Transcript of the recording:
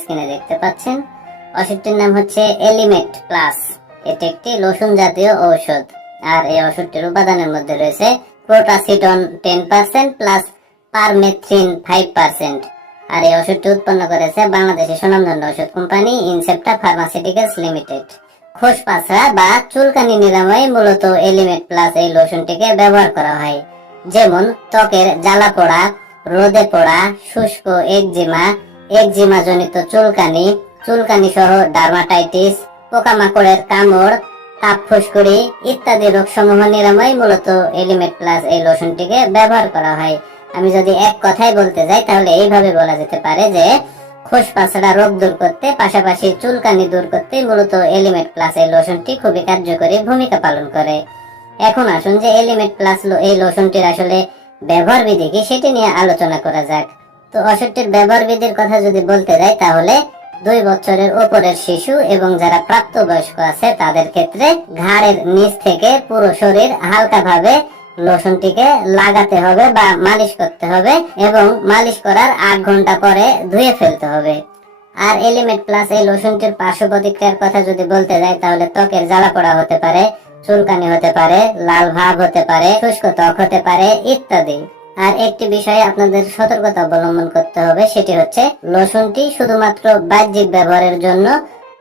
স্ক্রিনে দেখতে পাচ্ছেন। ওষুধটির নাম হচ্ছে এলিমেট প্লাস এটি একটি লোশন জাতীয় ঔষধ। আর এই ওষুধটির উপাদানের মধ্যে রয়েছে প্রোটাসিটন ten percent plus permethrin five percent আর এই ওষুধটি উৎপন্ন করেছে বাংলাদেশের সুনামধন্য ওষুধ কোম্পানি ইনসেপ্টা ফার্মাসিউটিক্যালস লিমিটেড খোস পাছড়া বা চুলকানি নিরাময়ে মূলত এলিমেট প্লাস এই লোশনটিকে ব্যবহার করা হয়। যেমন ত্বকের জ্বালা পোড়া, রোদে পোড়া, শুষ্ক, একজিমা একজিমা জনিত চুলকানি চুলকানি সহ ডার্মাটাইটিস, পোকামাকড়ের কামড়, তাপ ফুসকুড়ি ইত্যাদি রোগ সমূহ নিরাময় মূলত এলিমেট প্লাস এই লোশনটিকে ব্যবহার করা হয়। আমি যদি এক কথায় বলতে যাই, তাহলে এইভাবে বলা যেতে পারে যে খোস পাছড়া রোগ দূর করতে, পাশাপাশি চুলকানি দূর করতে মূলত এলিমেট প্লাস এই লোশনটি খুবই কার্যকরী ভূমিকা পালন করে। এখন আসুন যে এলিমেট প্লাস এই লোশনটির আসলে ব্যবহার বিধি কি, সেটি নিয়ে আলোচনা করা যাক। তো ওষুধটির ব্যবহার বিধির কথা যদি বলতে যাই, তাহলে দুই বছরের উপরের শিশু এবং যারা প্রাপ্তবয়স্ক আছে, তাদের ক্ষেত্রে ঘাড়ের নিচ থেকে পুরো শরীর হালকাভাবে লোশনটিকে লাগাতে হবে বা মালিশ করতে হবে এবং মালিশ করার আট ঘণ্টা পরে ধুয়ে ফেলতে হবে। আর এলিমেন্ট প্লাস এই লোশনটির পার্শ্ব প্রতিক্রিয়ার কথা যদি বলতে যাই, তাহলে ত্বকের জ্বালা পোড়া হতে পারে, চুলকানি হতে পারে, লাল ভাব হতে পারে, শুষ্ক ত্বক হতে পারে ইত্যাদি। আর একটি বিষয়ে আপনাদের সতর্কতা অবলম্বন করতে হবে, সেটি হচ্ছে লসুনটি শুধুমাত্র বাহ্যিক ব্যবহারের জন্য